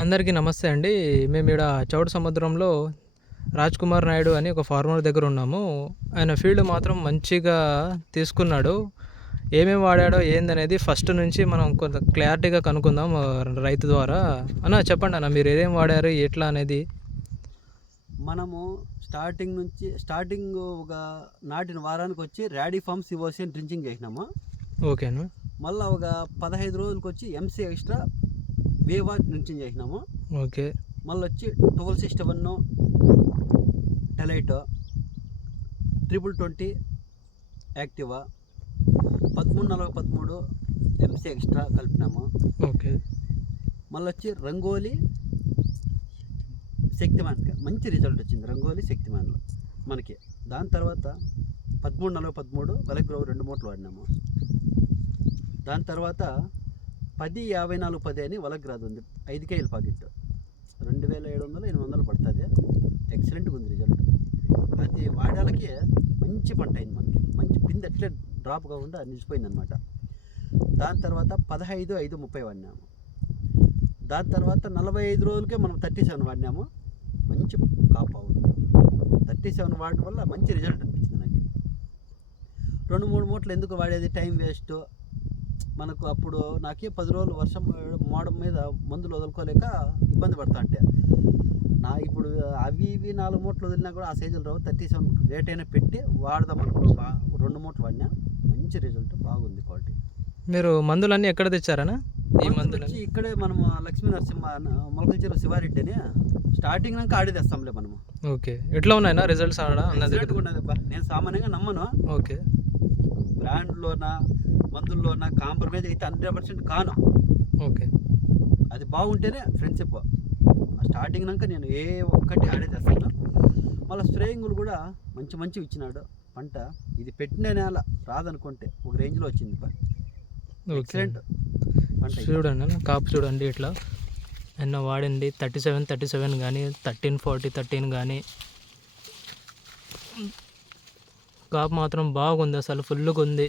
అందరికీ నమస్తే అండి. మేము ఈడ చౌడు సముద్రంలో రాజ్ కుమార్ నాయుడు అని ఒక ఫార్మర్ దగ్గర ఉన్నాము. ఆయన ఫీల్డ్ మాత్రం మంచిగా తీసుకున్నాడు. ఏమేమి వాడాడో ఏందనేది ఫస్ట్ నుంచి మనం కొంత క్లారిటీగా కనుక్కుందాం రైతు ద్వారా. అన్న చెప్పండి అన్న, మీరు ఏమేమి వాడారు ఎట్లా అనేది. మనము స్టార్టింగ్ ఒక నాటిన వారానికి వచ్చి ర్యాడీ ఫార్మ్ సివోసియన్ డ్రించింగ్ చేసినాము. ఓకేనా. మళ్ళీ ఒక 15 రోజులకి వచ్చి ఎంసీ ఎక్స్ట్రా వేవా డ్రించింగ్ చేసినాము. ఓకే. మళ్ళీ వచ్చి 1261 టెలైటో 2020 యాక్టివా 13 ఎంసీ ఎక్స్ట్రా కలిపినాము. ఓకే. మళ్ళీ వచ్చి రంగోలీ శక్తిమాన్ మంచి రిజల్ట్ వచ్చింది. రంగోలీ శక్తిమాన్లో మనకి. దాని తర్వాత 13 వెలగ్రోవ్ 2 మూటలు వాడినాము. దాని తర్వాత 10-54-10 అని వలగ్రాదు ఉంది, 5 కేజీల పాకెట్, 2700-800 పడుతుంది. ఎక్సలెంట్గా ఉంది రిజల్ట్. అది వాడాలకి మంచి పంట అయింది మనకి. మంచి పిండి అట్లే డ్రాప్ కాకుండా నిలిచిపోయింది అనమాట. దాని తర్వాత 15-5-30 వాడినాము. దాని తర్వాత 45 రోజులకే మనం 37 వాడినాము. మంచి కాపు ఉంది. 37 వాడడం వల్ల మంచి రిజల్ట్ అనిపించింది నాకు. 2-3 మూటలు ఎందుకు వాడేది, టైం వేస్ట్ మనకు. అప్పుడు నాకే 10 రోజులు వర్షం మోడం మీద మందులు వదులుకోలేక ఇబ్బంది పడతా అంటే ఇప్పుడు అవి 4 మూటలు వదిలినా కూడా ఆ సైజులు రావు. 37 రేట్ అయినా పెట్టి వాడదాం అనుకో. 2 మూటలు వాడినా, మంచి రిజల్ట్, బాగుంది క్వాలిటీ. మీరు మందులన్నీ ఎక్కడ తెచ్చారనా? ఈ మందులు వచ్చి ఇక్కడే మనము లక్ష్మీ నరసింహ మొలకల చెరువు శివారెడ్డి అని స్టార్టింగ్ నాక ఆడి తెస్తాంలే మనము. ఓకే. ఎట్లా ఉన్నాయినా రిజల్ట్స్ ఆడ? నేను సామాన్యంగా నమ్మను. ఓకే. బ్రాండ్లోనా మందుల్లోనా కాంప్రమైజ్ అయితే 100% కాను. ఓకే. అది బాగుంటేనే ఫ్రెండ్షిప్. స్టార్టింగ్ నాక నేను ఏ ఒక్కటి ఆడే తెస్తాను. మళ్ళీ స్ప్రేయింగ్లు కూడా మంచివి ఇచ్చినాడు. పంట ఇది పెట్టిన నేల రాదనుకుంటే ఒక రేంజ్లో వచ్చింది. ఎక్సలెంట్ పంట. చూడండి కాపు చూడండి ఇట్లా ఎన్నో వాడింది. 37 కానీ 13-40-13 కానీ కాపు మాత్రం బాగుంది. అసలు ఫుల్గా ఉంది.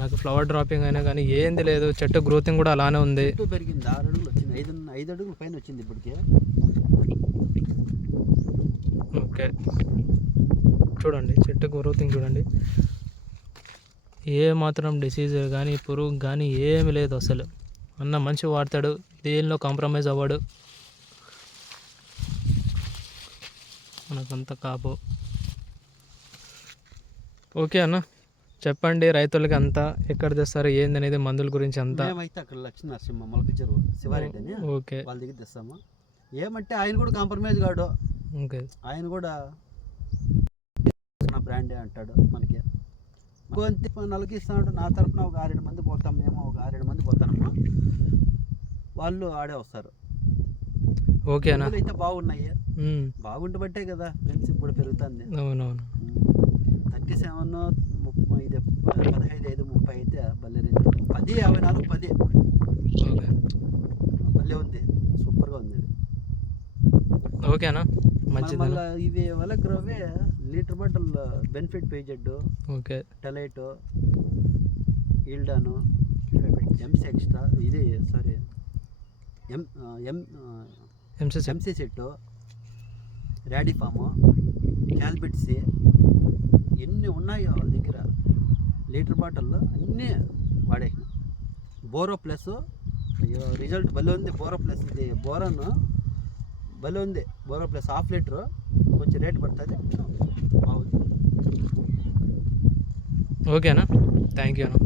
నాకు ఫ్లవర్ డ్రాపింగ్ అయినా కానీ ఏంది లేదు. చెట్టు గ్రోతింగ్ కూడా అలానే ఉంది. చెట్టు పెరిగింది. 6 అడుగులు వచ్చింది. 5 అడుగుల పైన వచ్చింది ఇప్పటికే. ఓకే. చూడండి చెట్టు గ్రోతింగ్ చూడండి. ఏ మాత్రం డిసీజ్ కానీ పురుగు కానీ ఏమి లేదు అసలు. అన్న మంచి వాడతాడు, దేనిలో కాంప్రమైజ్ అవ్వడు. మనకంత కాపు. ఓకే అన్న, చెప్పండి రైతులకి అంతా ఎక్కడ తెస్తారు ఏందనేది, మందుల గురించి అంతా. మేమైతే అక్కడ లక్ష్మీ నరసింహ మొలకల చెరువు శివారెడ్డి అని ఓకే వాళ్ళ దగ్గర తెస్తాము. ఏమంటే ఆయన కూడా కాంప్రమైజ్ కాడు. ఓకే. ఆయన కూడా నా బ్రాండే అంటాడు. మనకి కొంత నెలకి ఇస్తున్నాడు. నా తరఫున ఒక 6-7 మంది పోతాం. మేము ఒక 6-7 మంది పోతాము. వాళ్ళు ఆడే వస్తారు. ఓకే అన్న. అయితే బాగున్నాయి. బాగుంటే బట్టే కదా ఫ్రెండ్షిప్ కూడా పెరుగుతుంది. అవునవును. 37 30 15-5-30 అయితే భలే రిజల్ట్. 10-54-10 భలే ఉంది. సూపర్గా ఉంది. ఓకే అన్న, మంచిది. మళ్ళీ ఇవి వలగ్రోవే లీటర్ బాటిల్ బెనిఫిట్ పేజెడ్, ఓకే, టెలైటో, ఈల్డాను, ఎంసీ ఎక్స్ట్రా, ఇది సారీ ఎంసీ సెట్టు, ర్యాడీ ఫాము, క్యాల్బిట్సీ, ఎన్ని ఉన్నాయో వాళ్ళ దగ్గర లీటర్ బాటిల్లో అన్నీ వాడేసిన. బోరో ప్లస్ రిజల్ట్ భలే ఉంది. బోరో ప్లస్ ఇది బోరాన్ భలే ఉంది. బోరో ప్లస్ ½ లీటరు కొంచెం రేటు పడుతుంది. బాగుంది. ఓకేనా, థ్యాంక్ యూ అన్న.